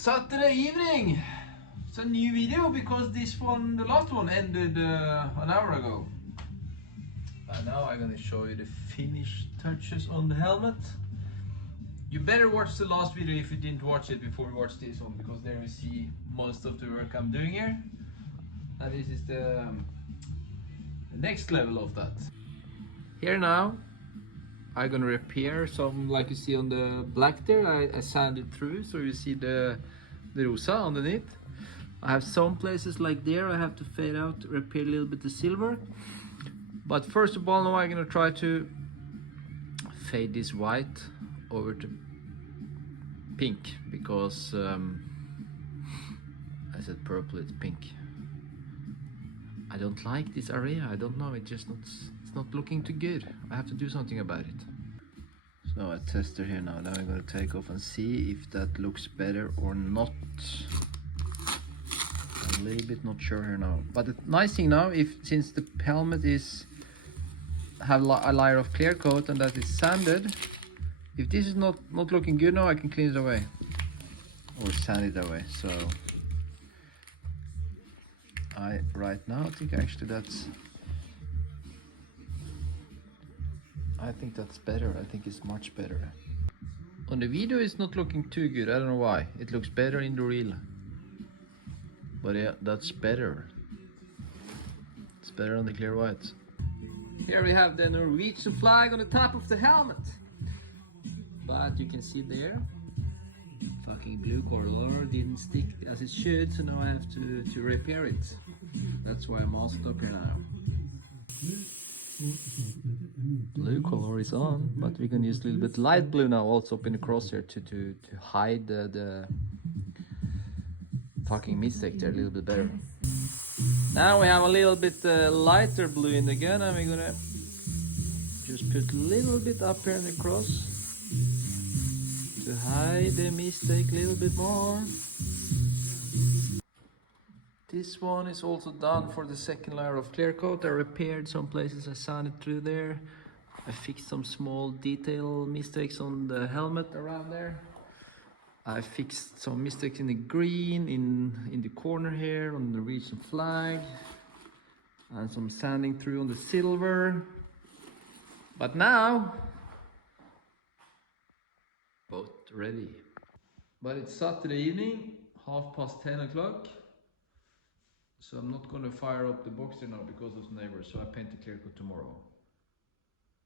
Saturday evening. It's a new video because this one, the last one, ended an hour ago. And now I'm gonna show you the finished touches on the helmet. You better watch the last video if you didn't watch it before you watch this one, because there you see most of the work I'm doing here. And this is the next level of that. Here now, I'm gonna repair some, like you see on the black there, I sanded through, so you see the rosa underneath. I have some places like there I have to fade out, repair a little bit the silver. But first of all, now I'm gonna try to fade this white over to pink, because I said purple, it's pink. I don't like this area, I don't know, it's not looking too good. I have to do something about it. So I tester here now. Now I'm going to take off and see if that looks better or not. I'm a little bit not sure here now. But the nice thing now, since the helmet have a layer of clear coat and that is sanded, if this is not looking good now, I can clean it away or sand it away. So I right now think actually I think that's better. I think it's much better. On the video it's not looking too good. I don't know why. It looks better in the reel. But yeah, that's better. It's better on the clear white. Here we have the Norwegian flag on the top of the helmet. But you can see there, fucking blue color didn't stick as it should, so now I have to repair it. That's why I'm masked up here now. Blue color is on, but we can use a little bit light blue now also up in the crosshair to hide the fucking mistake there a little bit better. Now we have a little bit lighter blue in the gun, and we're gonna just put a little bit up here in the cross to hide the mistake a little bit more. This one is also done for the second layer of clear coat. I repaired some places, I sanded through there. I fixed some small detail mistakes on the helmet around there. I fixed some mistakes in the green, in the corner here, on the Norwegian flag. And some sanding through on the silver. But now, both ready. But it's Saturday evening, 10:30 o'clock. So I'm not going to fire up the boxer now because of the neighbors, so I paint the clear coat tomorrow.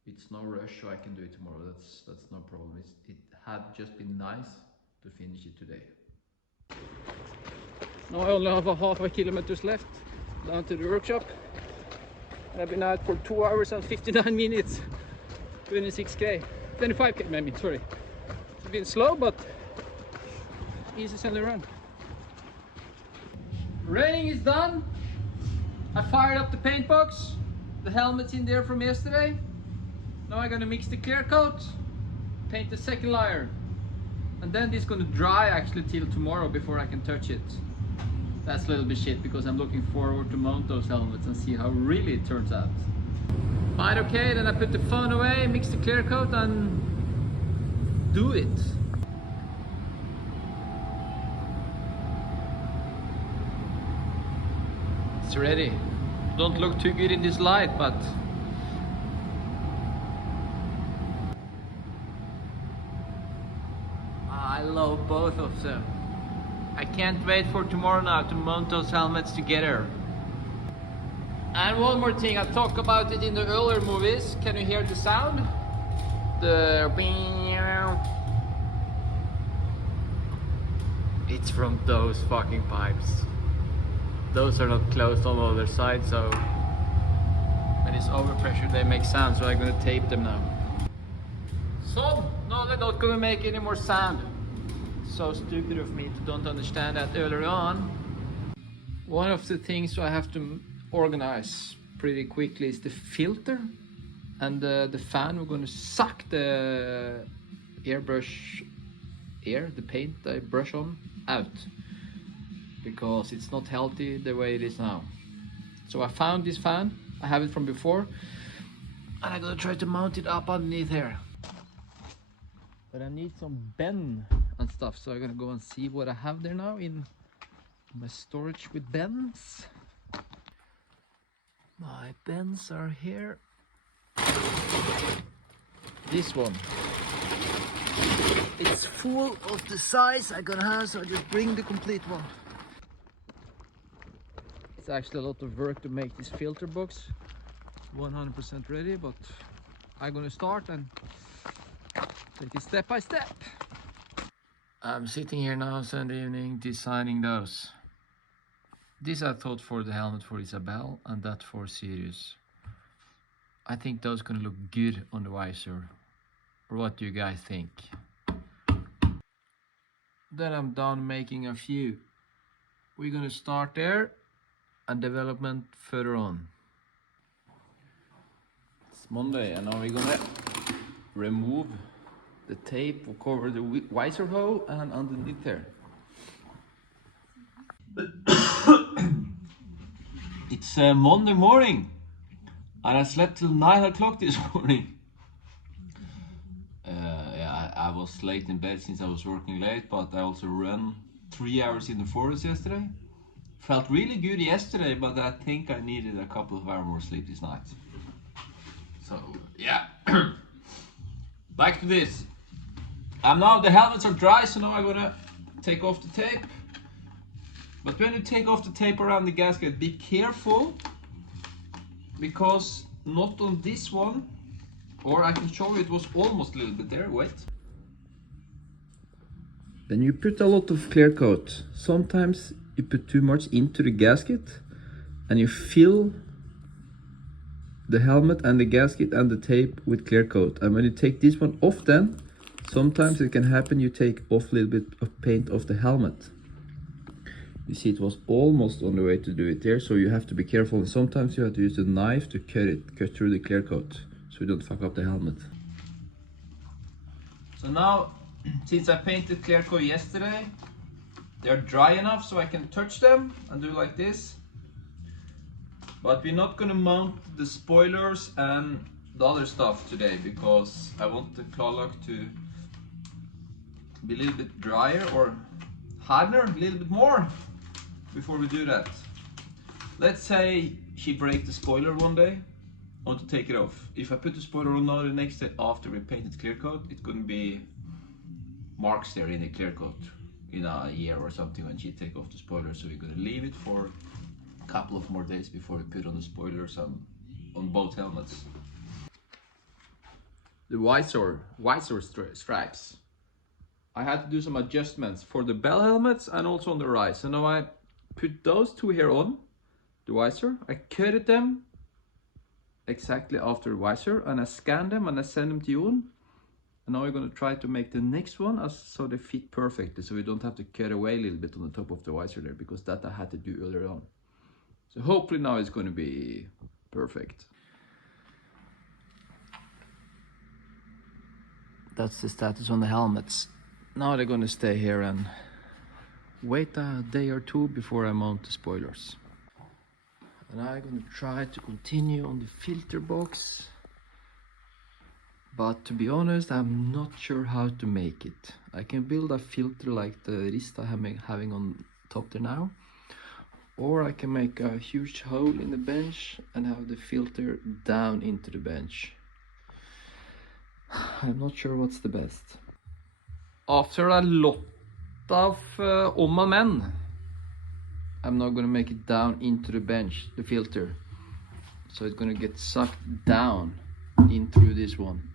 It's no rush, so I can do it tomorrow. That's no problem. It had just been nice to finish it today. Now I only have a half a kilometers left down to the workshop. I've been out for 2 hours and 59 minutes, 26k, 25k maybe, sorry. It's been slow, but easy Sunday run. Raining is done. I fired up the paint box. The helmet's in there from yesterday. Now I'm gonna mix the clear coat, paint the second layer, and then this is gonna dry actually till tomorrow before I can touch it. That's a little bit shit because I'm looking forward to mount those helmets and see how really it turns out. Fine, okay, then I put the phone away, mix the clear coat and do it. It's ready. Don't look too good in this light, but I love both of them. I can't wait for tomorrow now to mount those helmets together. And one more thing, I talked about it in the earlier movies. Can you hear the sound? It's from those fucking pipes. Those are not closed on the other side, so when it's overpressure they make sound, so I'm gonna tape them now. So, no, they're not gonna make any more sound. So stupid of me to don't understand that earlier on. One of the things I have to organize pretty quickly is the filter and the fan. We're gonna suck the the paint I brush on out, because it's not healthy the way it is now. So I found this fan, I have it from before, and I'm gonna try to mount it up underneath here. But I need some bend and stuff. So I'm gonna go and see what I have there now in my storage with bends. My bends are here. This one, it's full of the size I'm gonna have, so I just bring the complete one. It's actually a lot of work to make this filter box 100% ready, but I'm gonna start and take it step by step. I'm sitting here now Sunday evening designing those. This I thought for the helmet for Isabel and that for Sirius. I think those gonna look good on the visor. Or what do you guys think? Then I'm done making a few. We're gonna start there and development further on. It's Monday and now we're gonna remove the tape will cover the visor hole and underneath there. It's Monday morning and I slept till 9 o'clock this morning. Yeah, I was late in bed since I was working late, but I also ran 3 hours in the forest yesterday. Felt really good yesterday, but I think I needed a couple of hours more sleep this night. So yeah, back to this. Now the helmets are dry, so now I'm gonna take off the tape. But when you take off the tape around the gasket, be careful, because not on this one, or I can show you it was almost a little bit there, wait. Then you put a lot of clear coat. Sometimes you put too much into the gasket and you fill the helmet and the gasket and the tape with clear coat. And when you take this one off, then sometimes it can happen you take off a little bit of paint off the helmet. You see it was almost on the way to do it there, so you have to be careful, and sometimes you have to use a knife to cut through the clear coat so you don't fuck up the helmet. So now, since I painted clear coat yesterday, they're dry enough so I can touch them and do like this. But we're not gonna mount the spoilers and the other stuff today because I want the claw lock to be a little bit drier or harder, a little bit more before we do that. Let's say she breaks the spoiler one day, I want to take it off. If I put the spoiler on now the next day after we painted clear coat, it's gonna be marks there in the clear coat in a year or something when she take off the spoiler. So we're gonna leave it for a couple of more days before we put on the spoilers on both helmets. The visor stripes. I had to do some adjustments for the bell helmets and also on the rise. So now I put those two here on the visor. I cut them exactly after the visor and I scan them and I send them to you. And now we're going to try to make the next one so they fit perfectly, so we don't have to cut away a little bit on the top of the visor there, because that I had to do earlier on. So hopefully now it's going to be perfect. That's the status on the helmets. Now they're going to stay here and wait a day or two before I mount the spoilers. And I'm going to try to continue on the filter box. But to be honest, I'm not sure how to make it. I can build a filter like the wrist I'm having on top there now. Or I can make a huge hole in the bench and have the filter down into the bench. I'm not sure what's the best. After a lot of om and men, I'm now gonna make it down into the bench, the filter. So it's gonna get sucked down in through this one.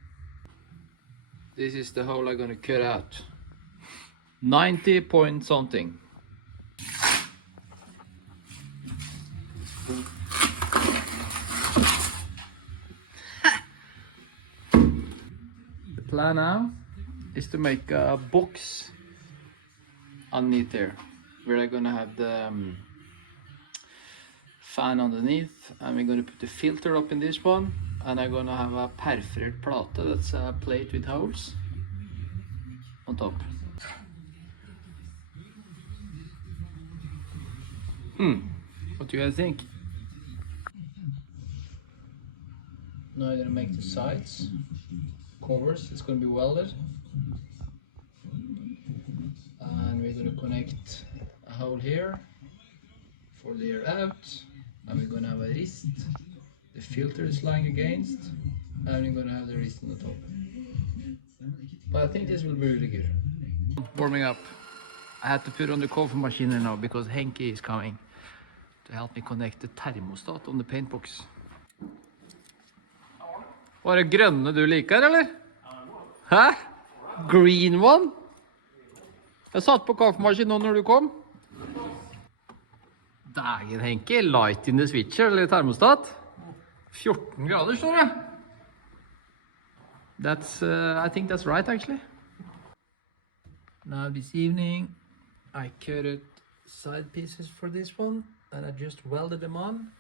This is the hole I'm gonna cut out. 90 point something. The plan now is to make a box underneath there, where I'm gonna have the fan underneath, and we're gonna put the filter up in this one, and I'm gonna have a perforated plate, that's a plate with holes on top. What do you guys think? Now I'm gonna make the sides covers. It's gonna be welded. connect a hole here for the air out, and we're gonna have a wrist. The filter is lying against, and we're gonna have the wrist on the top. But I think this will be really good. Warming up. I had to put on the coffee machine now because Henke is coming to help me connect the thermostat on the paintbox. Var det grønne du liker, eller? Hæ? Green one? Jeg satt på kaffemaskinen nå når du kom. Dagen, Henke, light in the switcher, eller thermostat. 14 grader, står det. That's, I think that's right, actually. Now this evening, I cut side pieces for this one, and I just welded them on.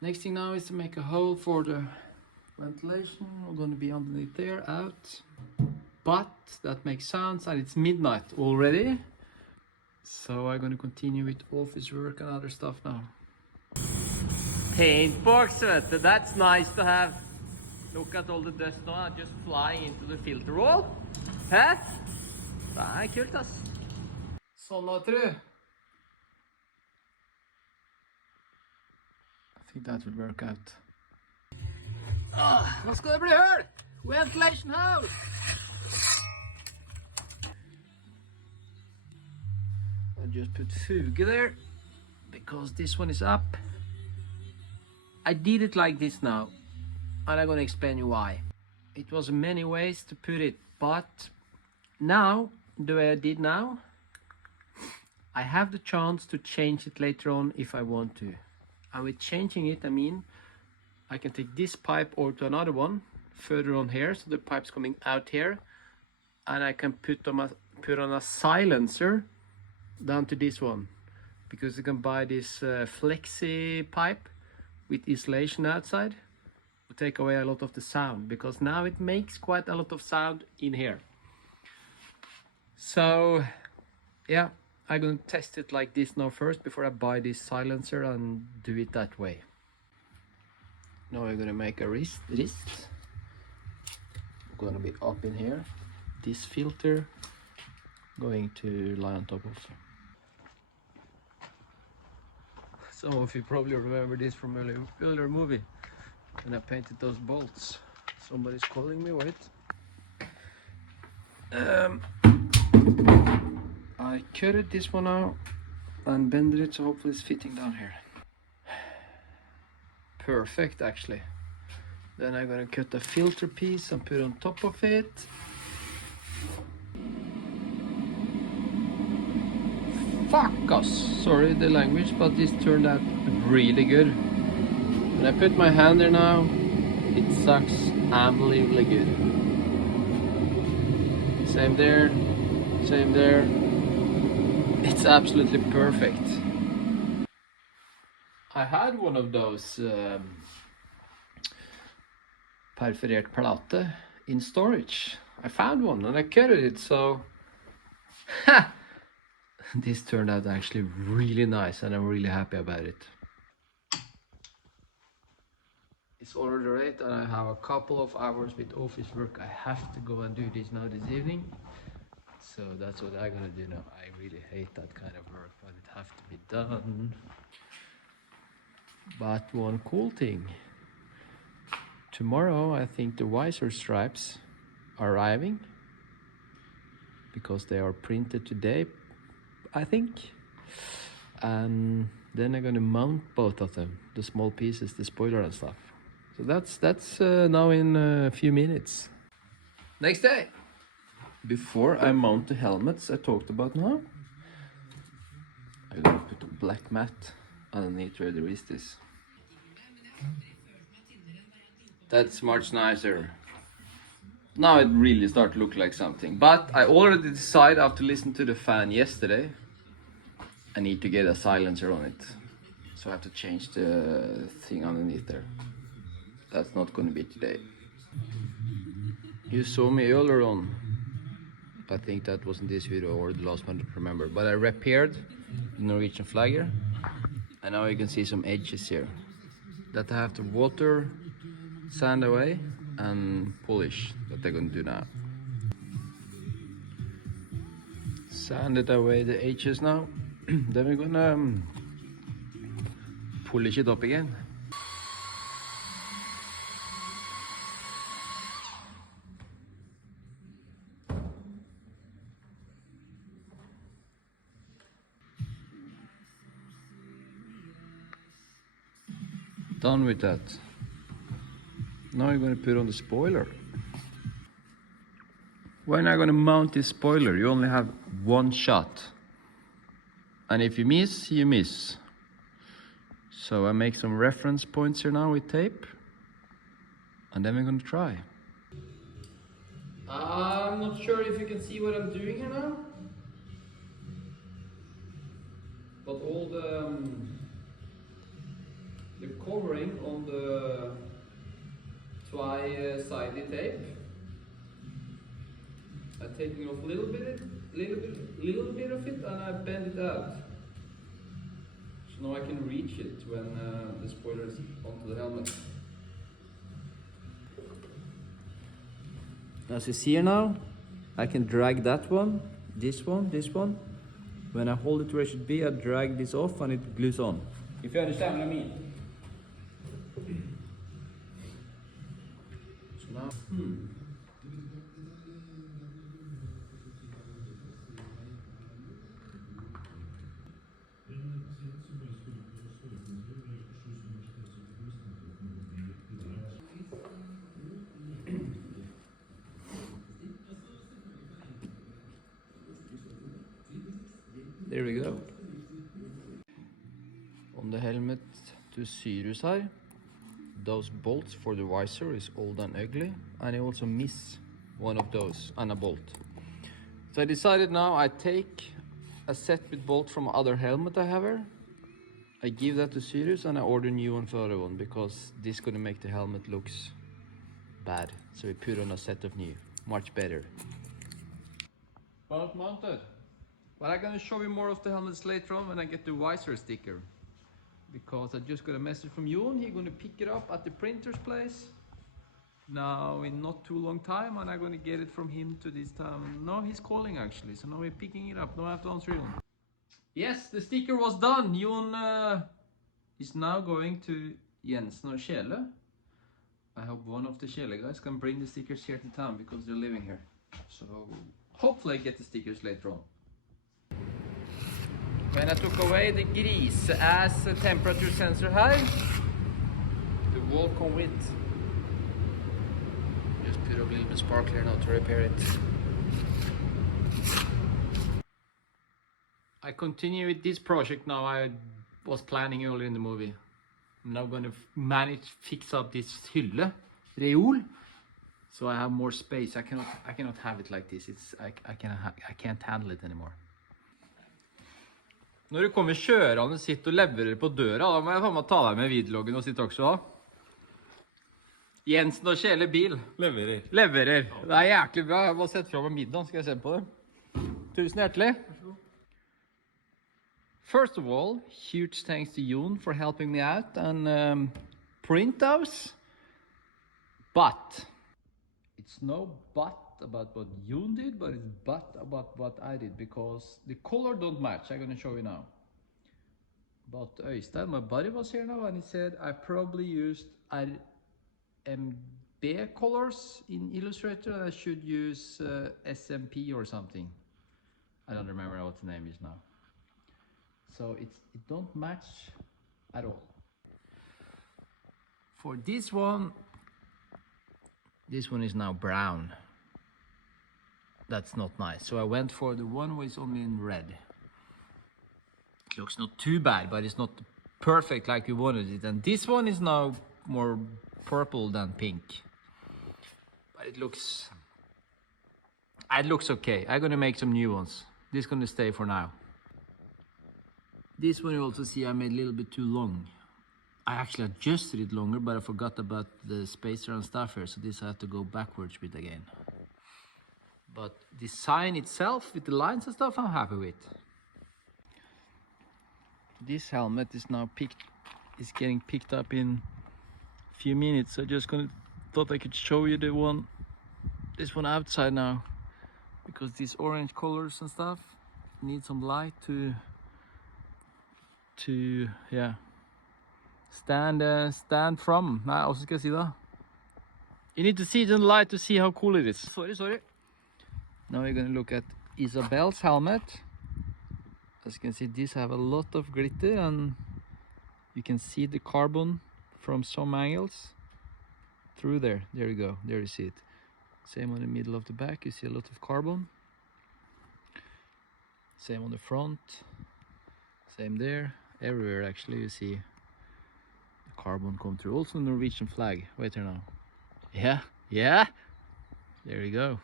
Next thing now is to make a hole for the ventilation. We're going to be underneath there, out. But that makes sounds, and it's midnight already. So I'm going to continue with office work and other stuff now. Paint box, that's nice to have. Look at all the dust now, just flying into the filter wall. Hæ? Det er kult, ass. Sånn da, tror jeg. I think that will work out. Nå skal det bli høl! Ventilation hole! I just put fuge there, because this one is up. I did it like this now, and I'm gonna explain you why. It was many ways to put it, but now, the way I did now, I have the chance to change it later on if I want to. And with changing it, I mean, I can take this pipe over to another one, further on here, so the pipe's coming out here, and I can put on a silencer down to this one, because you can buy this flexi pipe with insulation outside to take away a lot of the sound, because now it makes quite a lot of sound in here. So yeah, I'm gonna test it like this now first before I buy this silencer and do it that way. Now we're gonna make a wrist. Gonna be up in here. This filter going to lie on top of. Some of you probably remember this from an earlier movie when I painted those bolts. Somebody's calling me, wait. I cut this one out and bended it so hopefully it's fitting down here. Perfect, actually. Then I'm gonna cut a filter piece and put on top of it. Fuck us, sorry the language, but this turned out really good. When I put my hand there now, it sucks unbelievably good. Same there, same there. It's absolutely perfect. I had one of those perforert plate in storage. I found one and I cut it, so this turned out actually really nice and I'm really happy about it. It's already late and I have a couple of hours with office work. I have to go and do this now this evening. So that's what I'm gonna do now. I really hate that kind of work, but it has to be done. But one cool thing. Tomorrow I think the visor stripes are arriving because they are printed today, I think. And then I'm gonna mount both of them, the small pieces, the spoiler and stuff. So that's now in a few minutes. Next day. Before I mount the helmets I talked about now, I'm gonna put a black mat underneath where the wrist is. That's much nicer. Now it really starts to look like something. But I already decided after listening to the fan yesterday, I need to get a silencer on it. So I have to change the thing underneath there. That's not going to be today. You saw me earlier on. I think that was in this video or the last one, I don't remember. But I repaired the Norwegian flag here. And now you can see some edges here that I have to water, sand away and polish, that I'm going to do now. Sanded away the edges now. Then we're gonna polish it up again. Done with that. Now you're going to put on the spoiler. When I'm going to mount this spoiler, you only have one shot. And if you miss, you miss. So I make some reference points here now with tape. And then we're going to try. I'm not sure if you can see what I'm doing here now. But all the covering on the twi-sided tape, I'm taking off a little bit of it, and I bend it out. So now I can reach it when the spoiler is onto the helmet. As you see here now, I can drag that one, this one. When I hold it where it should be, I drag this off and it glues on. If you understand what I mean. So now, there we go. On the helmet to Sirius here, those bolts for the visor is old and ugly, and I also miss one of those and a bolt. So I decided now I take a set with bolt from other helmet I have here. I give that to Sirius and I order a new one for the other one, because this is gonna make the helmet looks bad. So we put on a set of new, much better. Bolt mounted. But I'm gonna show you more of the helmets later on when I get the visor sticker. Because I just got a message from Jon. He's gonna pick it up at the printer's place now in not too long time, and I'm gonna get it from him to this time. No, he's calling actually, so now we're picking it up. Now I have to answer Jon. Yes, the sticker was done. Jon is now going to Jensen og Kjele. I hope one of the Kjele guys can bring the stickers here to town because they're living here. So hopefully I get the stickers later on. When I took away the grise-ass temperature sensor here, the wall come with. Just put a little bit sparkler now to repair it. I continue with this project now I was planning earlier in the movie. I'm now going to manage to fix up this hylle, reol, so I have more space. I cannot have it like this. I can't handle it anymore. Når du kommer kjørende, sitter og leverer på døra, da må jeg faen meg ta deg med videologgen og sitte også da. Jensen og Kjele bil. Leverer. Det er jæklig bra. Jeg har bare sett frem med middag. Skal jeg se på det? Tusen hjertelig. First of all, huge thanks to Jon for helping me out and print those. But it's no but about what Jon did, but it's but about what I did, because the color don't match. I'm gonna show you now. But Øystein, my buddy, was here now, and he said I probably used RMB colors in Illustrator, and I should use SMP or something. I don't remember what the name is now. So it don't match at all. For this one is now brown. That's not nice. So I went for the one which is only in red. It looks not too bad, but it's not perfect like we wanted it. And this one is now more purple than pink. But it looks okay. I'm gonna make some new ones. This is gonna stay for now. This one you also see I made a little bit too long. I actually adjusted it longer, but I forgot about the spacer and stuff here, so this I have to go backwards a bit again. But the design itself with the lines and stuff, I'm happy with. This helmet is now getting picked up in a few minutes. So thought I could show you this one outside now, because these orange colors and stuff, need some light to yeah, stand from. Nei, hvordan skal jeg si det? You need to see it in the light to see how cool it is. Sorry. Now we're gonna look at Isabel's helmet. As you can see, these have a lot of glitter, and you can see the carbon from some angles through there. There you go, there you see it. Same on the middle of the back, you see a lot of carbon. Same on the front, same there. Everywhere actually you see the carbon come through. Also Norwegian flag. Wait here now. Yeah, there you go.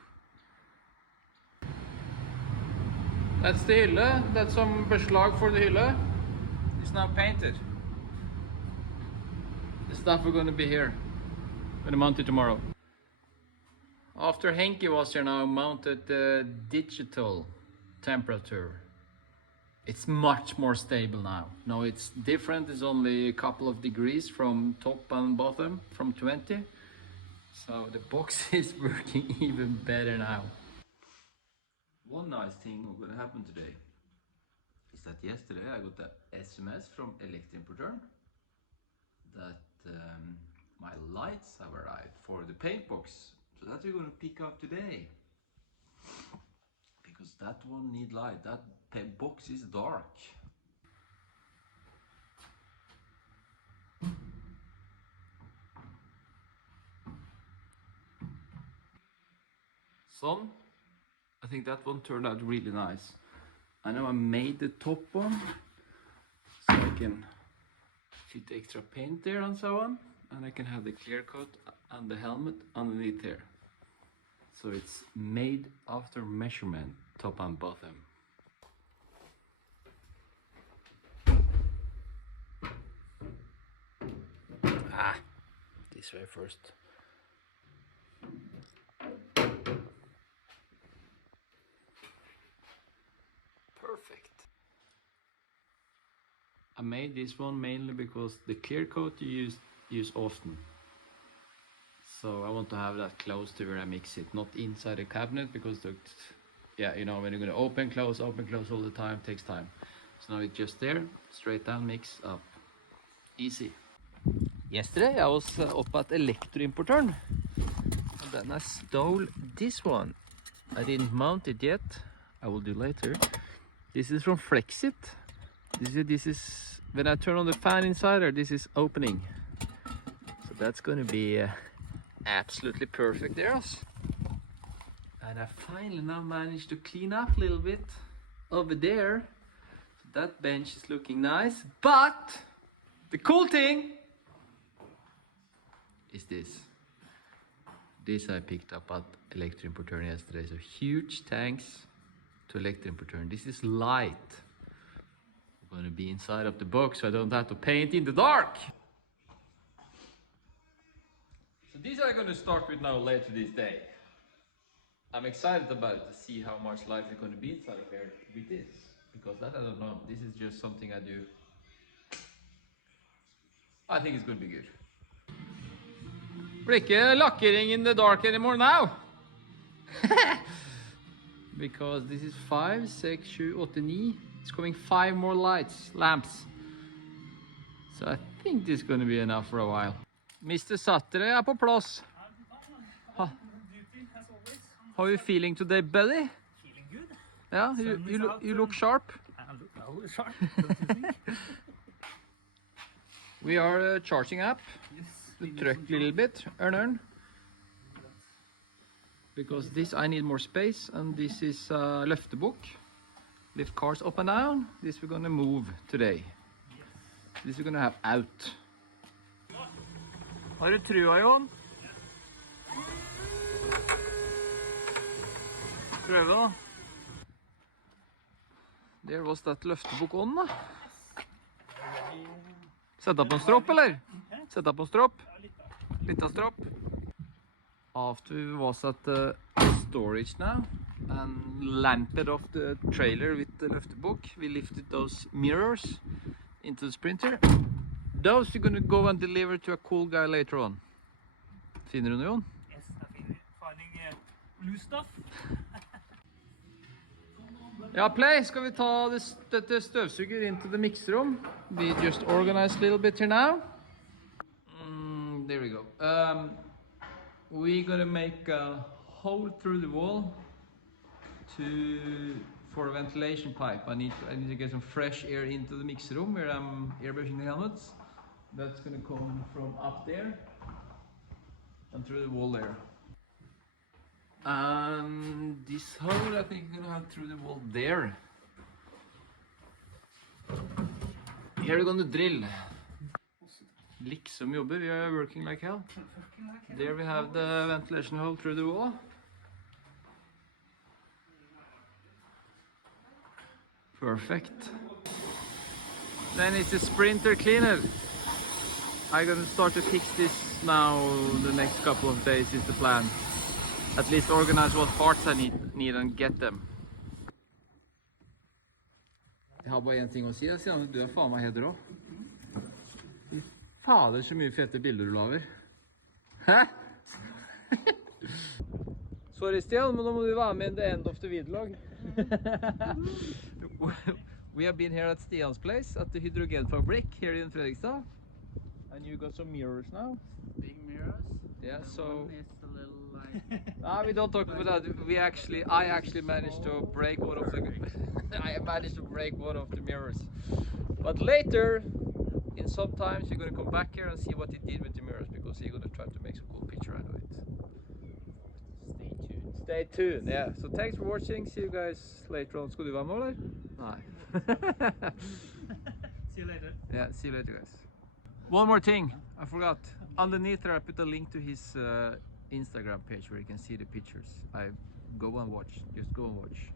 That's the hylle. That's some beslag for the hylle. It's now painted. The stuff we're going to be here. Going to mount it tomorrow. After Henke was here now, mounted the digital temperature. It's much more stable now. No, it's different. It's only a couple of degrees from top and bottom, from 20. So the box is working even better now. One nice thing what will happen today is that yesterday I got the SMS from Elektroimportøren that my lights have arrived for the paint box. So that we're going to pick up today. Because that one need light. That paint box is dark. Son, I think that one turned out really nice. I know I made the top one so I can fit extra paint there and so on, and I can have the clear coat and the helmet underneath there. So it's made after measurement, top and bottom. This way first. Perfect. I made this one mainly because the clear coat you use often. So I want to have that close to where I mix it, not inside the cabinet, because yeah, you know, when you're gonna open, close all the time, takes time. So now it's just there, straight down, mix up, easy. Yesterday I was up at Elektroimportøren, and then I stole this one. I didn't mount it yet, I will do later. This is from Flexit. This is when I turn on the fan inside, this is opening. So that's gonna be absolutely perfect there. And I finally now managed to clean up a little bit over there. So that bench is looking nice, but the cool thing is this. This I picked up at Elektroimportøren yesterday, so huge thanks to Elektroimportøren. This is light. I'm going to be inside of the box so I don't have to paint in the dark. So these are going to start with now later this day. I'm excited about it to see how much light is going to be inside of here with this. Because that I don't know. This is just something I do. I think it's going to be good. Blir ikke lakkering in the dark anymore now. Because this is 5, 6, 7, 8, 9. It's coming 5 more lamps. So I think this is going to be enough for a while. Mr. Saturday på plass. How are you feeling today, buddy? Feeling good. Yeah, you look sharp. I look sharp, don't you think? We are charging up. Yes. The truck a little bit, Ørnørn. Because this I need more space, and this is løftebukk. Lift cars up and down. This we're gonna move today. Yes. This we're gonna have out. Har du trua, Jon? Prøve da. There was that løftebukk on da. Sett deg på en stropp, eller? Sett deg på en stropp. Litt av stropp. After we was at the storage now and landed off the trailer with the løftebukk, we lifted those mirrors into the Sprinter. Those you're gonna go and deliver to a cool guy later on. Finner du noe, Jon? Yes, I'm finding loose stuff. Ja, play. Skal vi ta dette støvsuger inn til the mixroom? We just organize a little bit here now. There we go. We're gonna make a hole through the wall for a ventilation pipe. I need to get some fresh air into the mix room where I'm airbrushing the helmets. That's gonna come from up there and through the wall there. And this hole I think I'm gonna have through the wall there. Here we're gonna drill. Liksom jobber, we are working like hell. There we have the ventilation hole through the wall. Perfect. Then it's the sprinter cleaner. I'm gonna start to fix this now the next couple of days is the plan. At least organize what parts I need and get them. Jeg har bare en ting å si, Stian. Du er faen meg heder også. Fader, så mye fete bilder du lager. Hæ? Sorry, Stian, men nå må du være med in the end of the vlog. We have been here at Stian's place at the hydrogenfabrik here in Fredrikstad. And you got some mirrors now. Big mirrors. Yeah, so... It's a little like... we don't talk about that. I actually managed to break one of the... I managed to break one of the mirrors. But later, in some times, you're gonna come back here and see what he did with the mirrors, because he's gonna try to make some cool picture out of it. Stay tuned. Stay tuned, yeah. So thanks for watching. See you guys later on. Skal du være med, eller? Nei. See you later. Yeah, see you later, guys. One more thing, I forgot. Underneath there, I put a link to his Instagram page where you can see the pictures. Go and watch. Just go and watch.